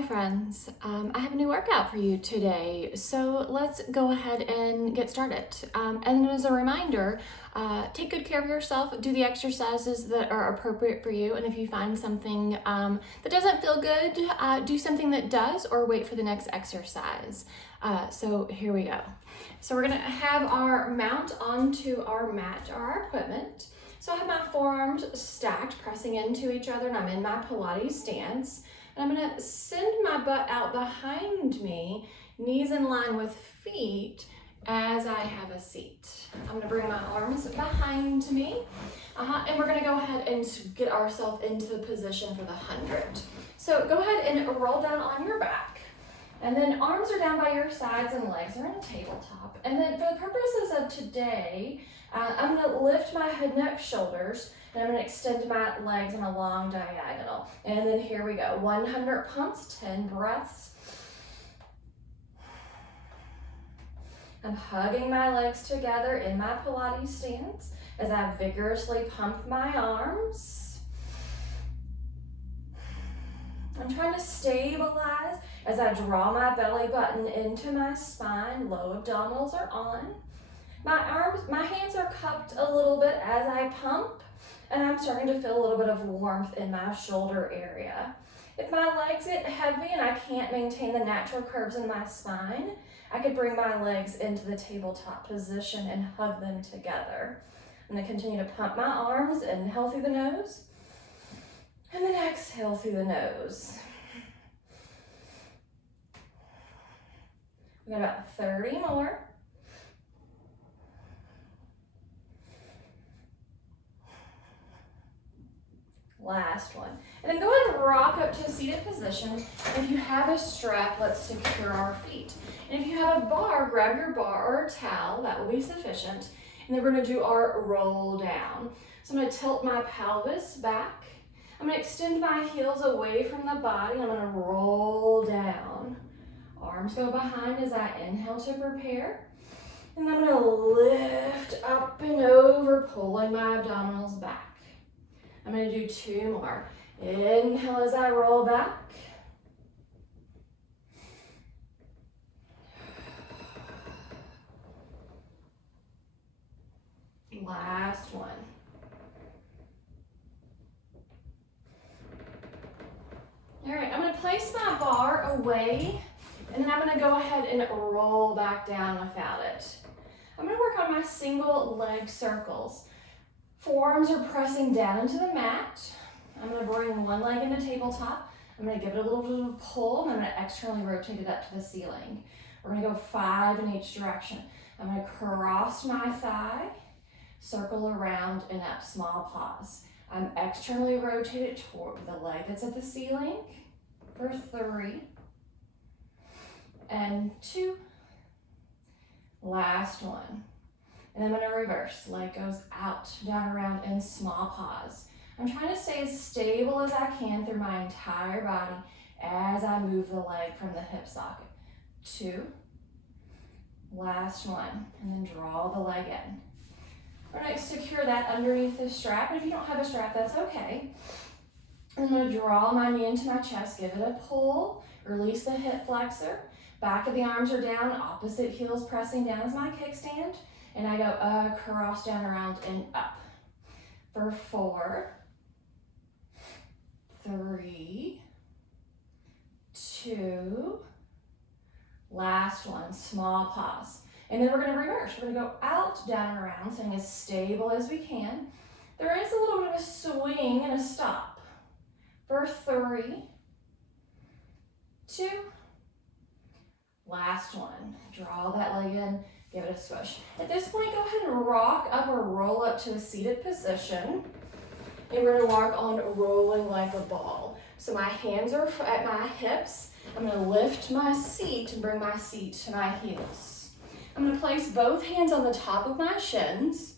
Hi friends, I have a new workout for you today, so let's go ahead and get started. And as a reminder, take good care of yourself, do the exercises that are appropriate for you, and if you find something that doesn't feel good, do something that does, or wait for the next exercise. So here we go. So we're gonna have our mount onto our mat, or our equipment. So I have my forearms stacked, pressing into each other, and I'm in my Pilates stance. And I'm gonna send my butt out behind me, knees in line with feet as I have a seat. I'm gonna bring my arms behind me, and we're gonna go ahead and get ourselves into the position for the 100. So go ahead and roll down on your back. And then arms are down by your sides and legs are in a tabletop. And then for the purposes of today, I'm gonna lift my head, neck, shoulders, and I'm gonna extend my legs in a long diagonal. And then here we go, 100 pumps, 10 breaths. I'm hugging my legs together in my Pilates stance as I vigorously pump my arms. I'm trying to stabilize as I draw my belly button into my spine. Low abdominals are on. My hands are cupped a little bit as I pump, and I'm starting to feel a little bit of warmth in my shoulder area. If my legs get heavy and I can't maintain the natural curves in my spine, I could bring my legs into the tabletop position and hug them together. I'm gonna continue to pump my arms, inhale through the nose, and then exhale through the nose. We got about 30 more. Last one. And then go ahead and rock up to a seated position. If you have a strap, let's secure our feet. And if you have a bar, grab your bar or a towel, that will be sufficient. And then we're gonna do our roll down. So I'm gonna tilt my pelvis back. I'm gonna extend my heels away from the body. I'm gonna roll down. Arms go behind as I inhale to prepare. And I'm gonna lift up and over, pulling my abdominals back. I'm gonna do 2 more. Inhale as I roll back. Last one. All right, I'm gonna place my bar away, and then I'm gonna go ahead and roll back down without it. I'm gonna work on my single leg circles. Forearms are pressing down into the mat. I'm gonna bring one leg into tabletop. I'm gonna give it a little bit of a pull, and I'm gonna externally rotate it up to the ceiling. We're gonna go 5 in each direction. I'm gonna cross my thigh, circle around and up, small pause. I'm externally rotated toward the leg that's at the ceiling for 3 and 2. Last one. And then I'm gonna reverse. Leg goes out, down, around, and small pause. I'm trying to stay as stable as I can through my entire body as I move the leg from the hip socket. 2. Last one. And then draw the leg in. We're gonna secure that underneath the strap. And if you don't have a strap, that's okay. I'm gonna draw my knee into my chest, give it a pull, release the hip flexor. Back of the arms are down, opposite heels pressing down as my kickstand. And I go across, down, around, and up. For 4, 3, 2, last one, small pause. And then we're gonna reverse. We're gonna go out, down, and around, staying as stable as we can. There is a little bit of a swing and a stop. For 3, 2, last one. Draw that leg in. Give it a swish. At this point, go ahead and rock up or roll up to a seated position. And we're gonna work on rolling like a ball. So my hands are at my hips. I'm gonna lift my seat and bring my seat to my heels. I'm gonna place both hands on the top of my shins.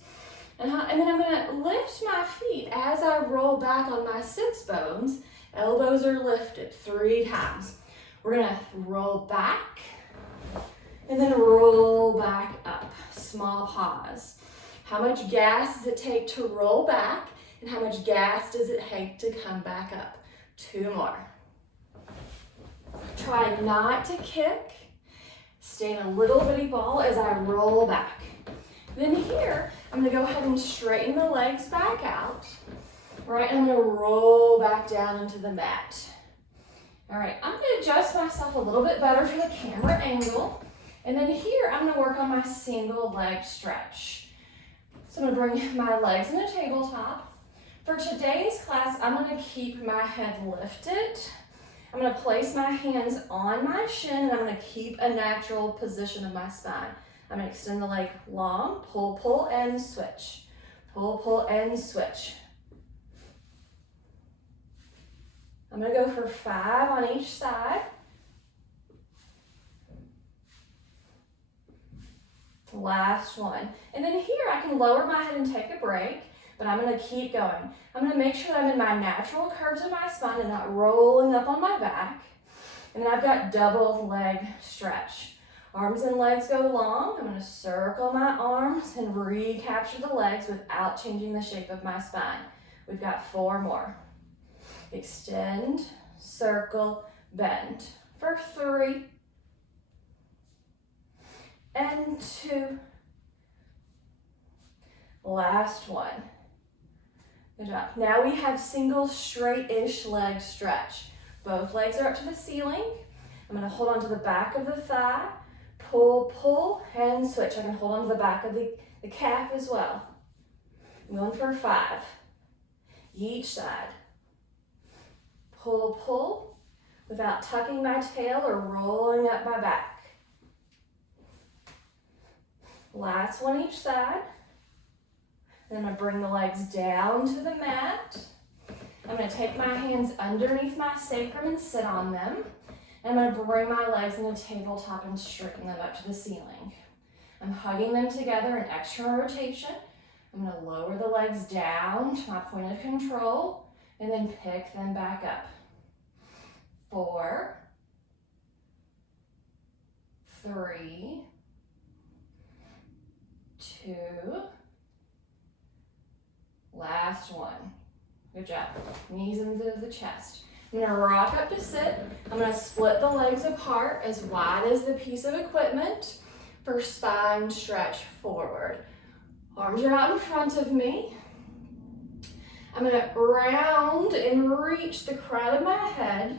And then I'm gonna lift my feet as I roll back on my sits bones. Elbows are lifted 3 times. We're gonna roll back, and then roll back up, small pause. How much gas does it take to roll back, and how much gas does it take to come back up? 2 more. Try not to kick. Stay in a little bitty ball as I roll back. Then here, I'm gonna go ahead and straighten the legs back out. Right, and I'm gonna roll back down into the mat. All right, I'm gonna adjust myself a little bit better for the camera angle. And then here, I'm gonna work on my single leg stretch. So I'm gonna bring my legs in a tabletop. For today's class, I'm gonna keep my head lifted. I'm gonna place my hands on my shin and I'm gonna keep a natural position of my spine. I'm gonna extend the leg long, pull, pull, and switch. Pull, pull, and switch. I'm gonna go for 5 on each side. Last one. And then here I can lower my head and take a break, but I'm gonna keep going. I'm gonna make sure that I'm in my natural curves of my spine and not rolling up on my back. And then I've got double leg stretch. Arms and legs go long. I'm gonna circle my arms and recapture the legs without changing the shape of my spine. We've got 4 more. Extend, circle, bend. For 3, and 2. Last one. Good job. Now we have single straight-ish leg stretch. Both legs are up to the ceiling. I'm gonna hold on to the back of the thigh, pull, pull, and switch. I can hold on to the back of the calf as well. I'm going for 5. Each side. Pull, pull, without tucking my tail or rolling up my back. Last one each side. Then I'm gonna bring the legs down to the mat. I'm gonna take my hands underneath my sacrum and sit on them. And I'm gonna bring my legs in a tabletop and straighten them up to the ceiling. I'm hugging them together in external rotation. I'm gonna lower the legs down to my point of control and then pick them back up. 4, 3, 2, last one. Good job. Knees into the chest. I'm gonna rock up to sit. I'm gonna split the legs apart as wide as the piece of equipment for spine stretch forward. Arms are out in front of me. I'm gonna round and reach the crown of my head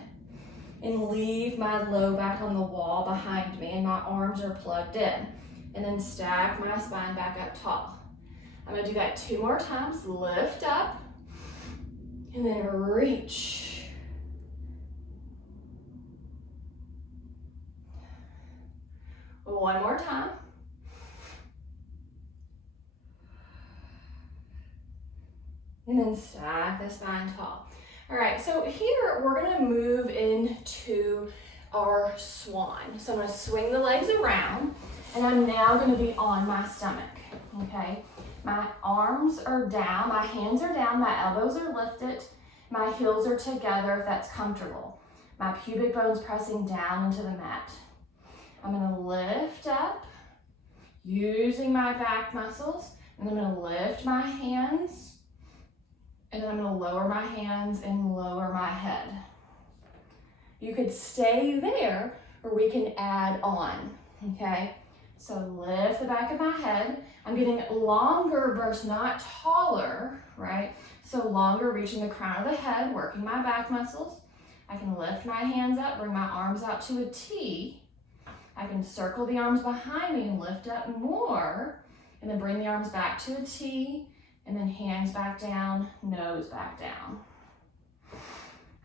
and leave my low back on the wall behind me and my arms are plugged in. And then stack my spine back up tall. I'm gonna do that 2 more times. Lift up and then reach. One more time. And then stack the spine tall. All right, so here we're gonna move into our swan. So I'm gonna swing the legs around and I'm now gonna be on my stomach, okay? My arms are down, my hands are down, my elbows are lifted, my heels are together if that's comfortable. My pubic bone's pressing down into the mat. I'm gonna lift up using my back muscles, and I'm gonna lift my hands, and then I'm gonna lower my hands and lower my head. You could stay there, or we can add on, okay? So lift the back of my head. I'm getting longer versus not taller, right? So longer, reaching the crown of the head, working my back muscles. I can lift my hands up, bring my arms out to a T. I can circle the arms behind me and lift up more, and then bring the arms back to a T, and then hands back down, nose back down.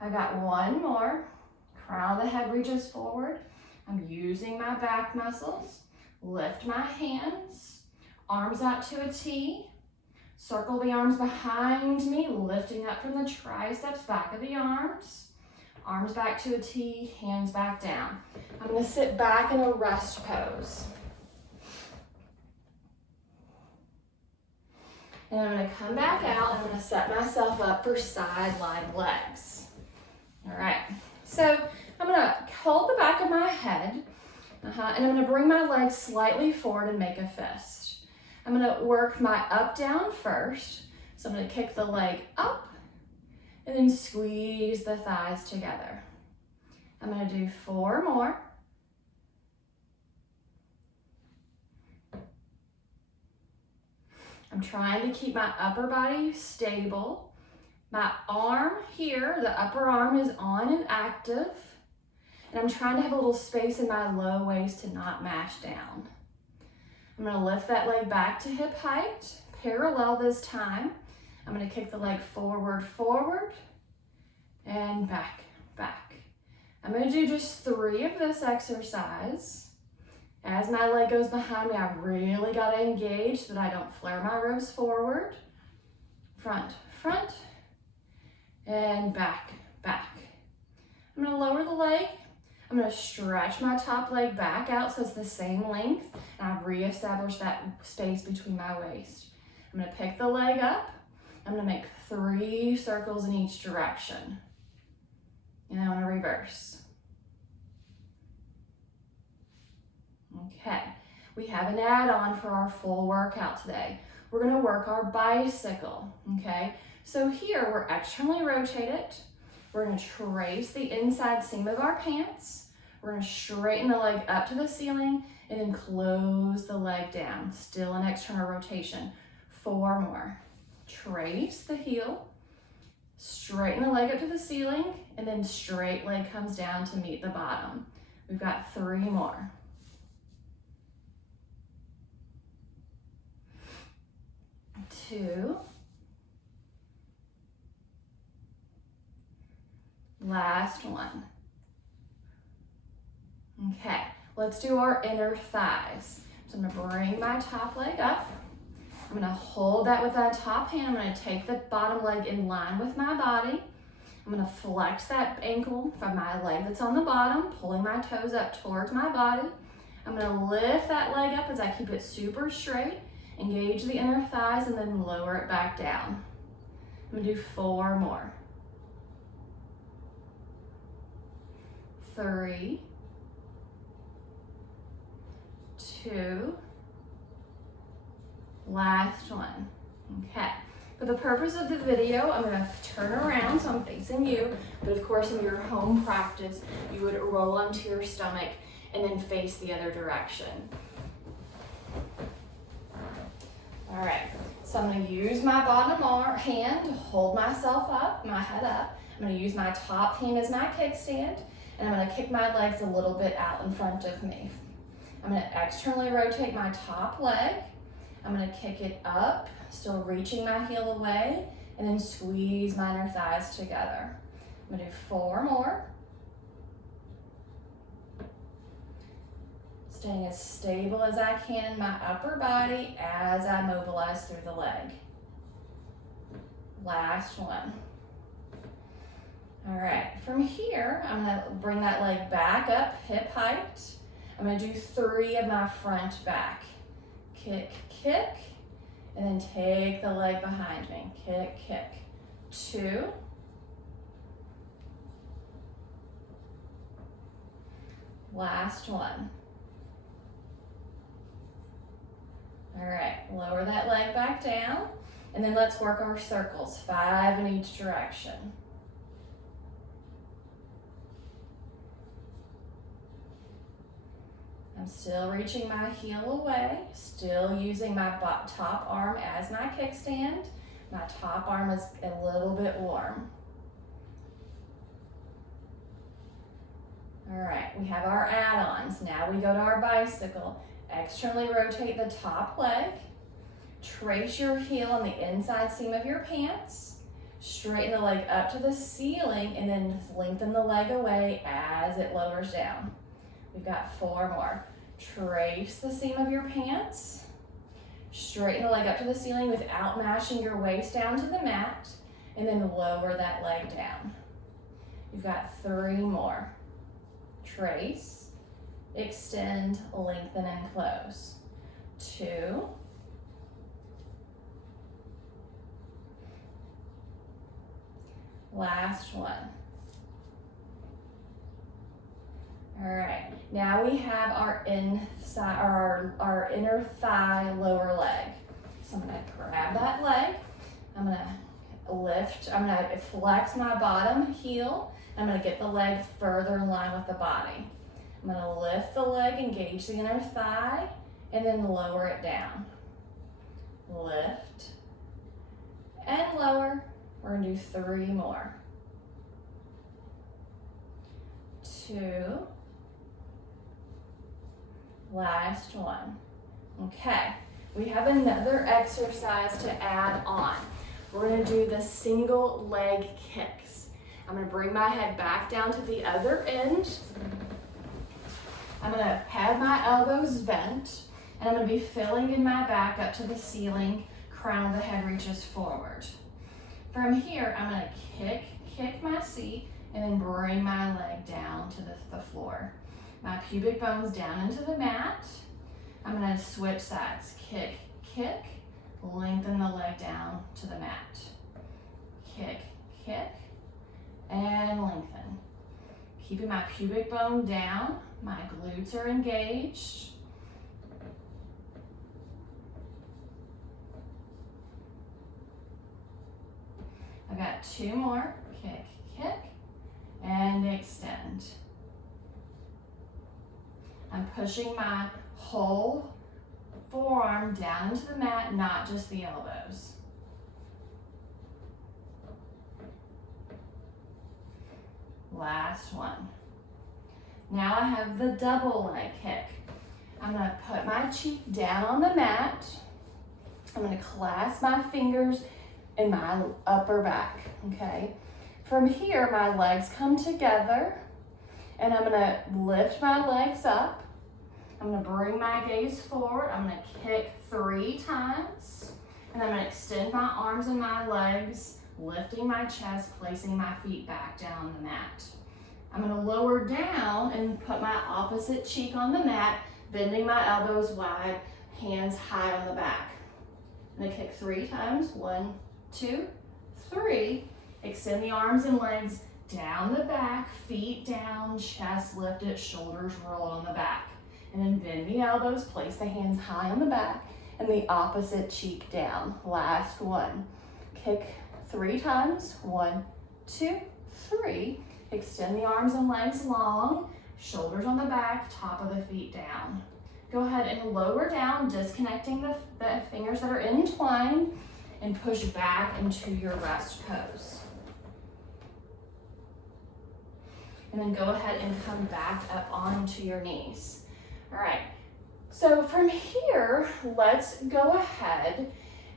I got one more. Crown of the head reaches forward. I'm using my back muscles. Lift my hands, arms out to a T, circle the arms behind me, lifting up from the triceps, back of the arms back to a T, hands back down. I'm gonna sit back in a rest pose. And I'm gonna come back out and I'm gonna set myself up for sideline legs. All right, so I'm gonna hold the back of my head, and I'm gonna bring my legs slightly forward and make a fist. I'm gonna work my up down first. So I'm gonna kick the leg up and then squeeze the thighs together. I'm I'm gonna do 4 more. I'm trying to keep my upper body stable. My arm here, the upper arm is on and active. And I'm trying to have a little space in my low waist to not mash down. I'm gonna lift that leg back to hip height, parallel this time. I'm gonna kick the leg forward, forward, and back, back. I'm gonna do just 3 of this exercise. As my leg goes behind me, I really gotta engage so that I don't flare my ribs forward. Front, front, and back, back. I'm gonna lower the leg. I'm gonna stretch my top leg back out so it's the same length, and I reestablish that space between my waist. I'm gonna pick the leg up. I'm gonna make 3 circles in each direction. And I'm gonna reverse. Okay, we have an add-on for our full workout today. We're gonna work our bicycle, okay? So here, we're externally rotated. We're gonna trace the inside seam of our pants. We're gonna straighten the leg up to the ceiling and then close the leg down. Still an external rotation. 4 more. Trace the heel, straighten the leg up to the ceiling, and then straight leg comes down to meet the bottom. We've got 3 more. 2. Last one. Okay, let's do our inner thighs. So I'm gonna bring my top leg up. I'm gonna hold that with that top hand. I'm gonna take the bottom leg in line with my body. I'm gonna flex that ankle from my leg that's on the bottom, pulling my toes up towards my body. I'm gonna lift that leg up as I keep it super straight. Engage the inner thighs and then lower it back down. I'm gonna do 4 more. 3, 2, last one. Okay, for the purpose of the video, I'm gonna turn around so I'm facing you, but of course in your home practice, you would roll onto your stomach and then face the other direction. All right, so I'm gonna use my bottom hand to hold myself up, my head up. I'm gonna use my top hand as my kickstand, and I'm gonna kick my legs a little bit out in front of me. I'm gonna externally rotate my top leg. I'm gonna kick it up, still reaching my heel away, and then squeeze my inner thighs together. I'm gonna do 4 more. Staying as stable as I can in my upper body as I mobilize through the leg. Last one. All right, from here, I'm gonna bring that leg back up, hip height. I'm gonna do 3 of my front back. Kick, kick, and then take the leg behind me. Kick, kick. 2. Last one. All right, lower that leg back down, and then let's work our circles, 5 in each direction. I'm still reaching my heel away, still using my top arm as my kickstand. My top arm is a little bit warm. All right, we have our add-ons. Now we go to our bicycle. Externally rotate the top leg. Trace your heel on the inside seam of your pants. Straighten the leg up to the ceiling and then lengthen the leg away as it lowers down. We've got 4 more. Trace the seam of your pants. Straighten the leg up to the ceiling without mashing your waist down to the mat, and then lower that leg down. You've got 3 more. Trace, extend, lengthen, and close. 2. Last one. All right, now we have our inside, our inner thigh, lower leg. So I'm gonna grab that leg. I'm gonna lift, I'm gonna flex my bottom heel. I'm gonna get the leg further in line with the body. I'm gonna lift the leg, engage the inner thigh, and then lower it down. Lift and lower. We're gonna do 3 more. 2. Last one. Okay, we have another exercise to add on. We're gonna do the single leg kicks. I'm gonna bring my head back down to the other end. I'm gonna have my elbows bent, and I'm gonna be filling in my back up to the ceiling, crown of the head reaches forward. From here, I'm gonna kick my seat, and then bring my leg down to the floor. My pubic bones down into the mat. I'm gonna switch sides. Kick, lengthen the leg down to the mat. Kick, and lengthen. Keeping my pubic bone down, my glutes are engaged. I've got 2 more. Kick, and extend. I'm pushing my whole forearm down into the mat, not just the elbows. Last one. Now I have the double leg kick. I'm gonna put my cheek down on the mat. I'm gonna clasp my fingers in my upper back, okay? From here, my legs come together, and I'm gonna lift my legs up. I'm gonna bring my gaze forward. I'm gonna kick 3 times, and I'm gonna extend my arms and my legs, lifting my chest, placing my feet back down on the mat. I'm gonna lower down and put my opposite cheek on the mat, bending my elbows wide, hands high on the back. I'm gonna kick 3 times. 1, 2, 3. Extend the arms and legs down the back, feet down, chest lifted, shoulders rolled on the back. And then bend the elbows, place the hands high on the back, and the opposite cheek down. Last one. Kick 3 times. 1, 2, 3. Extend the arms and legs long, shoulders on the back, top of the feet down. Go ahead and lower down, disconnecting the fingers that are entwined, and push back into your rest pose. And then go ahead and come back up onto your knees. All right, so from here, let's go ahead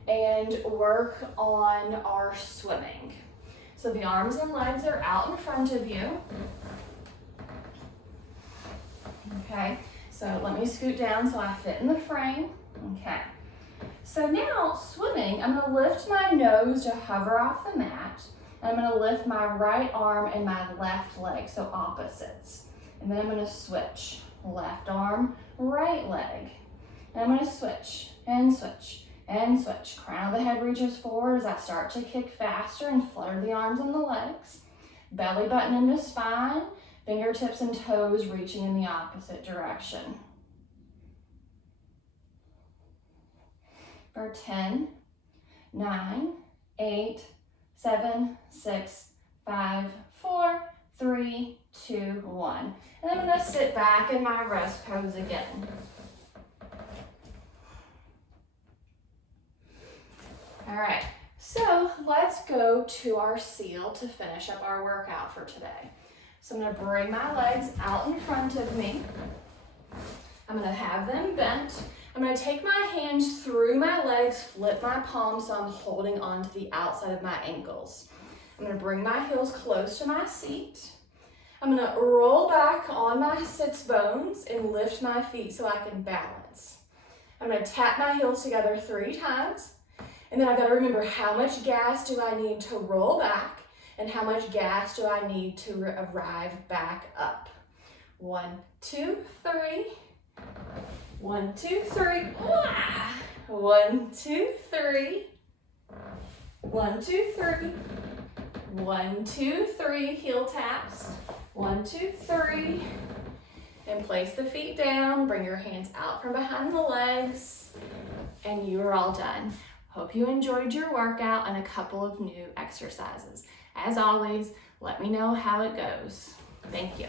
and work on our swimming. So the arms and legs are out in front of you. Okay, so let me scoot down so I fit in the frame. Okay, so now swimming, I'm gonna lift my nose to hover off the mat. And I'm gonna lift my right arm and my left leg, so opposites. And then I'm gonna switch. Left arm, right leg. And I'm gonna switch and switch and switch. Crown of the head reaches forward as I start to kick faster and flutter the arms and the legs. Belly button into spine, fingertips and toes reaching in the opposite direction. For 10, 9, 8, 7, 6, 5, 4, 3, 2, 1. And I'm gonna sit back in my rest pose again. All right, so let's go to our seal to finish up our workout for today. So I'm gonna bring my legs out in front of me. I'm gonna have them bent. I'm gonna take my hands through my legs, flip my palms so I'm holding onto the outside of my ankles. I'm gonna bring my heels close to my seat. I'm gonna roll back on my sits bones and lift my feet so I can balance. I'm gonna tap my heels together 3 times, and then I've gotta remember how much gas do I need to roll back and how much gas do I need to arrive back up. 1, 2, 3. 1, 2, 3. 1, 2, 3. 1, 2, 3. 1, 2, 3. Heel taps. 1, 2, 3. And place the feet down. Bring your hands out from behind the legs. And you are all done. Hope you enjoyed your workout and a couple of new exercises. As always, Let me know how it goes. Thank you.